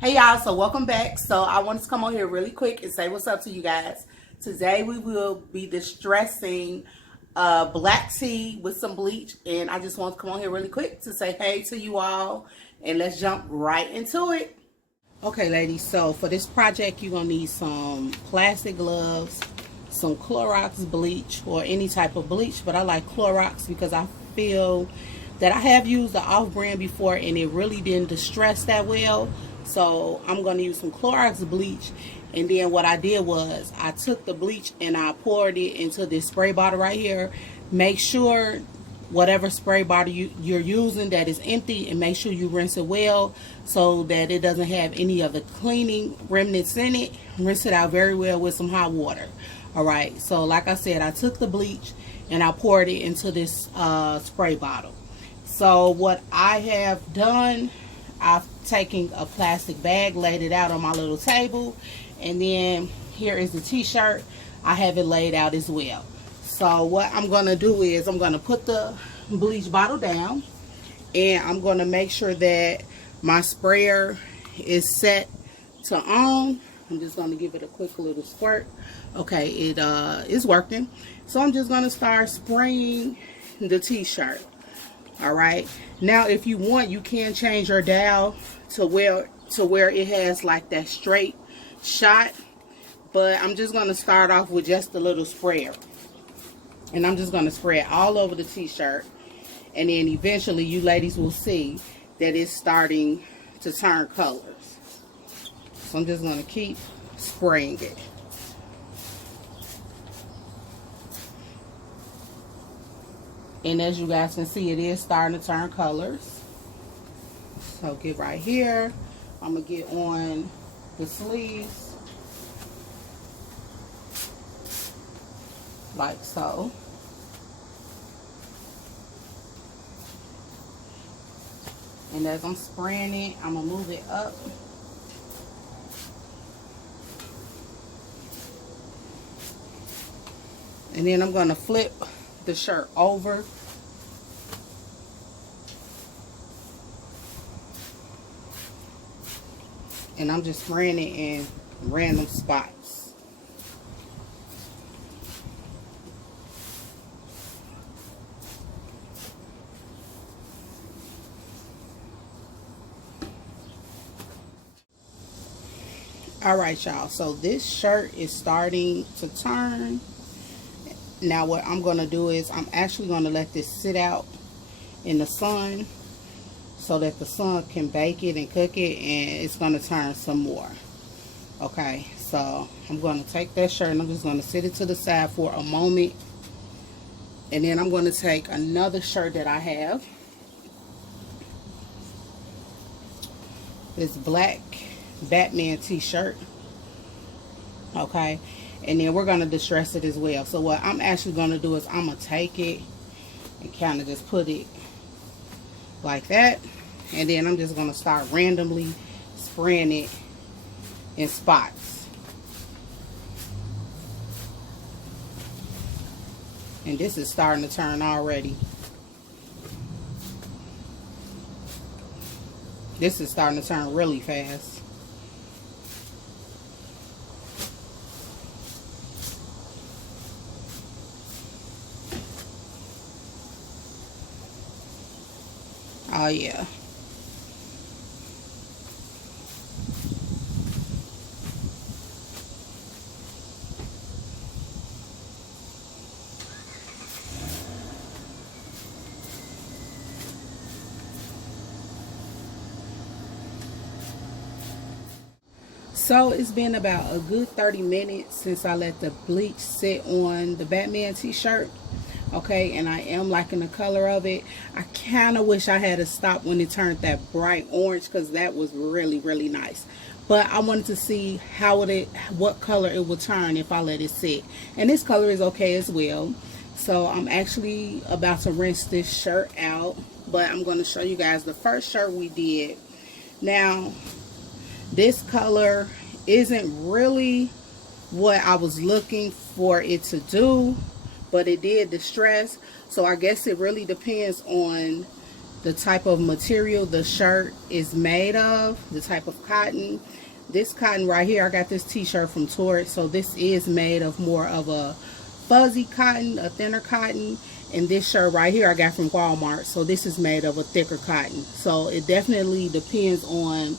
Hey y'all, so welcome back. So I wanted to come on here really quick and say what's up to you guys. Today we will be distressing black tea with some bleach, and I just want to come on here really quick to say hey to you all, and let's jump right into it. Okay ladies, so for this project you're going to need some plastic gloves, some Clorox bleach or any type of bleach, but I like Clorox because I feel that I have used the off-brand before and it really didn't distress that well. So I'm going to use some Clorox bleach, and then what I did was I took the bleach and I poured it into this spray bottle right here. Make sure whatever spray bottle you're using that is empty, and make sure you rinse it well so that it doesn't have any of the cleaning remnants in it. Rinse it out very well with some hot water. Alright, so like I said, I took the bleach and I poured it into this spray bottle. So what I have done, I've taken a plastic bag, laid it out on my little table, and then here is the t-shirt. I have it laid out as well. So what I'm going to do is I'm going to put the bleach bottle down, and I'm going to make sure that my sprayer is set to on. I'm just going to give it a quick little squirt. Okay, it is working. So I'm just going to start spraying the t-shirt. All right, now if you want, you can change your dial to where it has like that straight shot, but I'm just going to start off with just a little sprayer, and I'm just going to spray it all over the t-shirt, and then eventually you ladies will see that it's starting to turn colors. So I'm just going to keep spraying it. And as you guys can see, it is starting to turn colors. So get right here. I'm going to get on the sleeves. Like so. And as I'm spraying it, I'm going to move it up. And then I'm going to flip the shirt over. And I'm just spraying it in random spots. Alright y'all, so this shirt is starting to turn. Now what I'm going to do is I'm actually going to let this sit out in the sun so that the sun can bake it and cook it, and it's going to turn some more. Okay, so I'm going to take that shirt and I'm just going to sit it to the side for a moment, and then I'm going to take another shirt that I have, this black Batman t-shirt. Okay, and then we're going to distress it as well. So what I'm actually going to do is I'm going to take it and kind of just put it like that, and then I'm just going to start randomly spraying it in spots. And this is starting to turn already. This is starting to turn really fast. Oh yeah. So it's been about a good 30 minutes since I let the bleach sit on the Batman t-shirt. Okay, and I am liking the color of it. I kind of wish I had stopped when it turned that bright orange, because that was really nice. But I wanted to see what color it would turn if I let it sit. And this color is okay as well. So I'm actually about to rinse this shirt out, but I'm going to show you guys the first shirt we did. Now, this color isn't really what I was looking for it to do, but it did distress. So I guess it really depends on the type of material the shirt is made of, the type of cotton. This cotton right here, I got this t-shirt from Torrid, so this is made of more of a fuzzy cotton, a thinner cotton. And this shirt right here I got from Walmart, so this is made of a thicker cotton. So it definitely depends on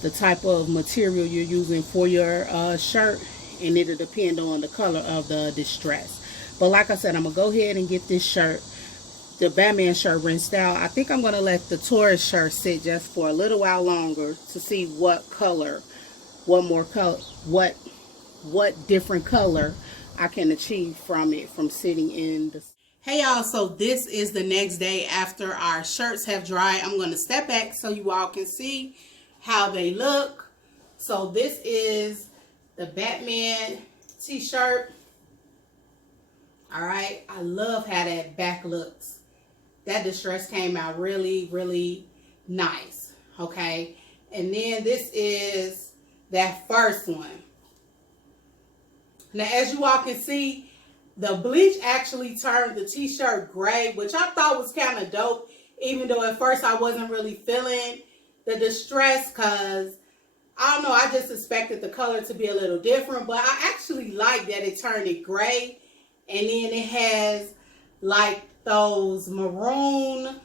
the type of material you're using for your shirt, and it'll depend on the color of the distress. But like I said, I'm gonna go ahead and get this shirt, the Batman shirt, rinsed out. I think I'm gonna let the Taurus shirt sit just for a little while longer to see what color, what more color, what different color I can achieve from it, from sitting in the... Hey y'all, so this is the next day after our shirts have dried. I'm going to step back so you all can see how they look. So this is the Batman t-shirt. Alright, I love how that back looks. That distress came out really, really nice. Okay, and then this is that first one. Now as you all can see, the bleach actually turned the t-shirt gray, which I thought was kind of dope, even though at first I wasn't really feeling the distress, because I don't know, I just expected the color to be a little different, but I actually like that it turned it gray, and then it has like those maroon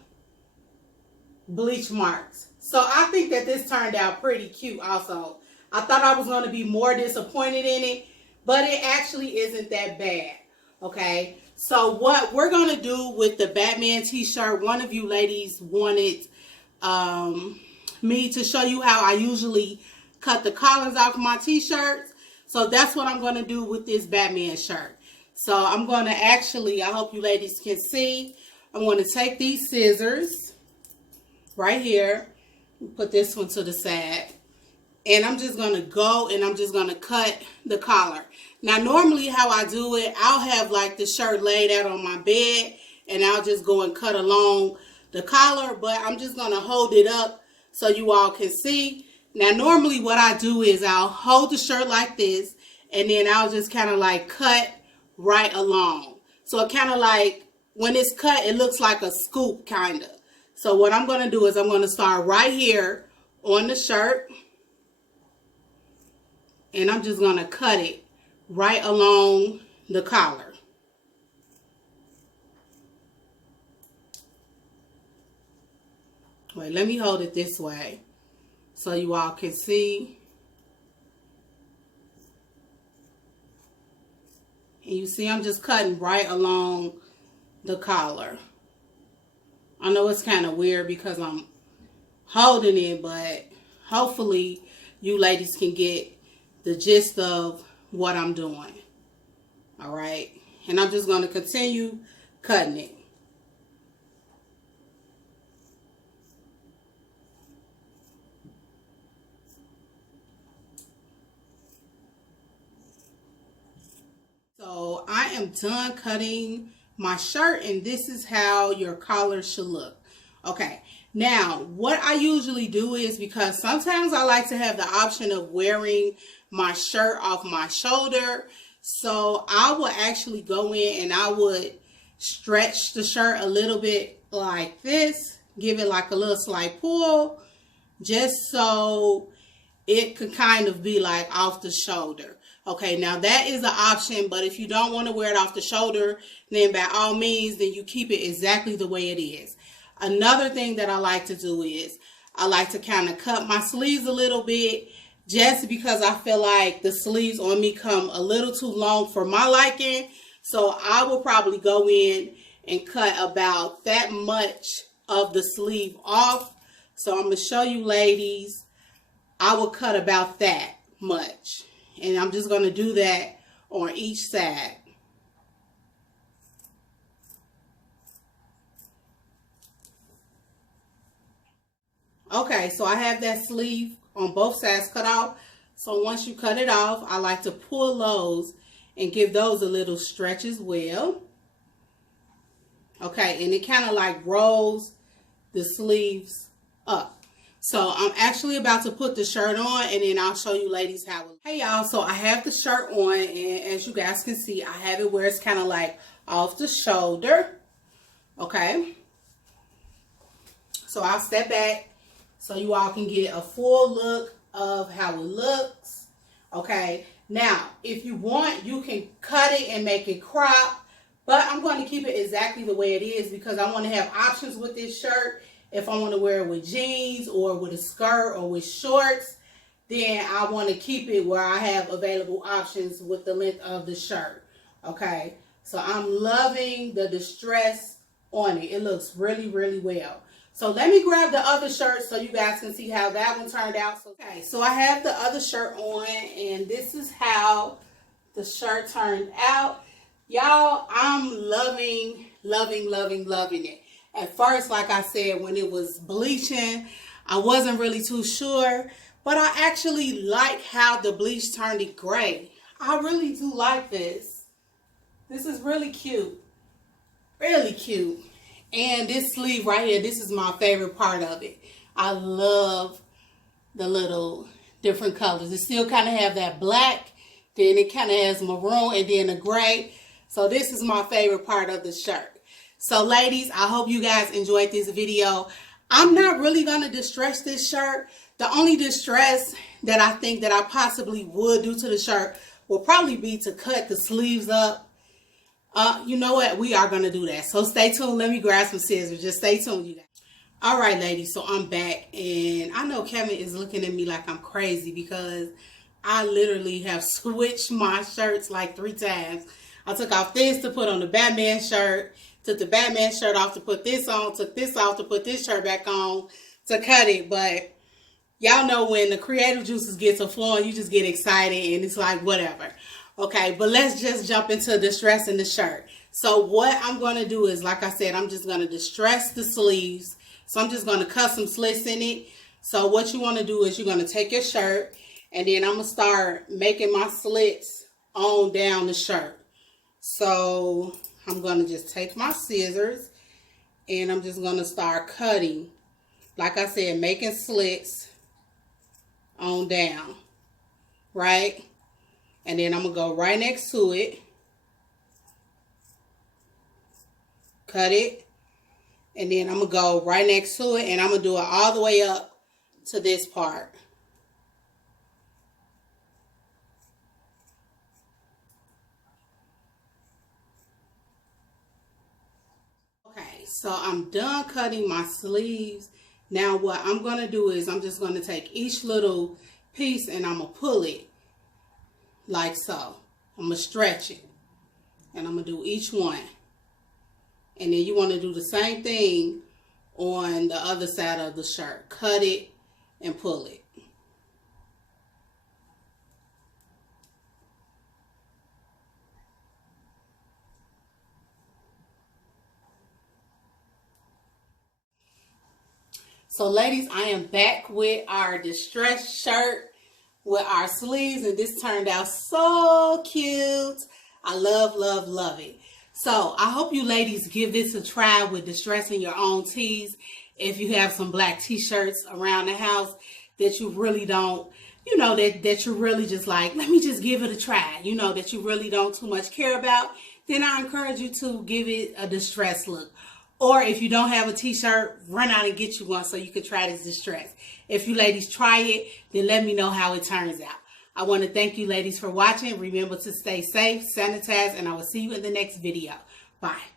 bleach marks. So I think that this turned out pretty cute also. I thought I was going to be more disappointed in it, but it actually isn't that bad. Okay, so what we're going to do with the Batman t-shirt, one of you ladies wanted me to show you how I usually cut the collars off my t-shirts. So that's what I'm going to do with this Batman shirt. So I'm going to actually, I hope you ladies can see, I'm going to take these scissors right here, put this one to the side, and I'm just going to go and I'm just going to cut the collar. Now, normally how I do it, I'll have like the shirt laid out on my bed and I'll just go and cut along the collar, but I'm just going to hold it up so you all can see. Now, normally what I do is I'll hold the shirt like this and then I'll just kind of like cut right along. So it kind of like, when it's cut, it looks like a scoop kind of. So what I'm going to do is I'm going to start right here on the shirt. And I'm just going to cut it right along the collar. Wait, let me hold it this way so you all can see. And you see I'm just cutting right along the collar. I know it's kind of weird because I'm holding it, but hopefully you ladies can get the gist of what I'm doing. All right, and I'm just going to continue cutting it. So I am done cutting my shirt, and this is how your collar should look. Okay, now what I usually do is, because sometimes I like to have the option of wearing my shirt off my shoulder, so I would actually go in and I would stretch the shirt a little bit like this, give it like a little slight pull, just so it could kind of be like off the shoulder. Okay, now that is an option, but if you don't want to wear it off the shoulder, then by all means, then you keep it exactly the way it is. Another thing that I like to do is I like to kind of cut my sleeves a little bit, just because I feel like the sleeves on me come a little too long for my liking. So I will probably go in and cut about that much of the sleeve off. So I'm going to show you ladies, I will cut about that much. And I'm just going to do that on each side. Okay, so I have that sleeve on both sides cut off. So once you cut it off, I like to pull those and give those a little stretch as well. Okay, and it kind of like rolls the sleeves up. So I'm actually about to put the shirt on, and then I'll show you ladies how it looks. Hey y'all, so I have the shirt on, and as you guys can see, I have it where it's kind of like off the shoulder. Okay. So I'll step back so you all can get a full look of how it looks. Okay, now if you want, you can cut it and make it crop, but I'm going to keep it exactly the way it is because I want to have options with this shirt. If I want to wear it with jeans or with a skirt or with shorts, then I want to keep it where I have available options with the length of the shirt. Okay, so I'm loving the distress on it. It looks really, really well. So let me grab the other shirt so you guys can see how that one turned out. Okay, so I have the other shirt on, and this is how the shirt turned out. Y'all, I'm loving, loving, loving, loving it. At first, like I said, when it was bleaching, I wasn't really too sure, but I actually like how the bleach turned it gray. I really do like this. This is really cute. Really cute. And this sleeve right here, this is my favorite part of it. I love the little different colors. It still kind of have that black, then it kind of has maroon, and then a gray. So this is my favorite part of the shirt. So ladies, I hope you guys enjoyed this video. I'm not really going to distress this shirt. The only distress that I think that I possibly would do to the shirt will probably be to cut the sleeves up. You know what? We are going to do that. So stay tuned. Let me grab some scissors. Just stay tuned, you guys. All right, ladies. So I'm back. And I know Kevin is looking at me like I'm crazy because I literally have switched my shirts like 3 times. I took off this to put on the Batman shirt. Took the Batman shirt off to put this on. Took this off to put this shirt back on to cut it. But y'all know when the creative juices get to flowing, you just get excited and it's like whatever. Okay, but let's just jump into distressing the shirt. So what I'm going to do is, like I said, I'm just going to distress the sleeves. So I'm just going to cut some slits in it. So what you want to do is you're going to take your shirt and then I'm going to start making my slits on down the shirt. So I'm going to just take my scissors and I'm just going to start cutting. Like I said, making slits on down, right? And then I'm going to go right next to it. Cut it. And then I'm going to go right next to it. And I'm going to do it all the way up to this part. Okay, so I'm done cutting my sleeves. Now what I'm going to do is I'm just going to take each little piece and I'm going to pull it. Like so. I'm going to stretch it. And I'm going to do each one. And then you want to do the same thing on the other side of the shirt. Cut it and pull it. So ladies, I am back with our distressed shirt with our sleeves, and this turned out so cute. I love, love, love it. So I hope you ladies give this a try with distressing your own tees. If you have some black t-shirts around the house that you really don't, you know, that you're really just like, let me just give it a try, you know, that you really don't too much care about, then I encourage you to give it a distressed look. Or if you don't have a t-shirt, run out and get you one so you can try this distress. If you ladies try it, then let me know how it turns out. I want to thank you ladies for watching. Remember to stay safe, sanitize, and I will see you in the next video. Bye.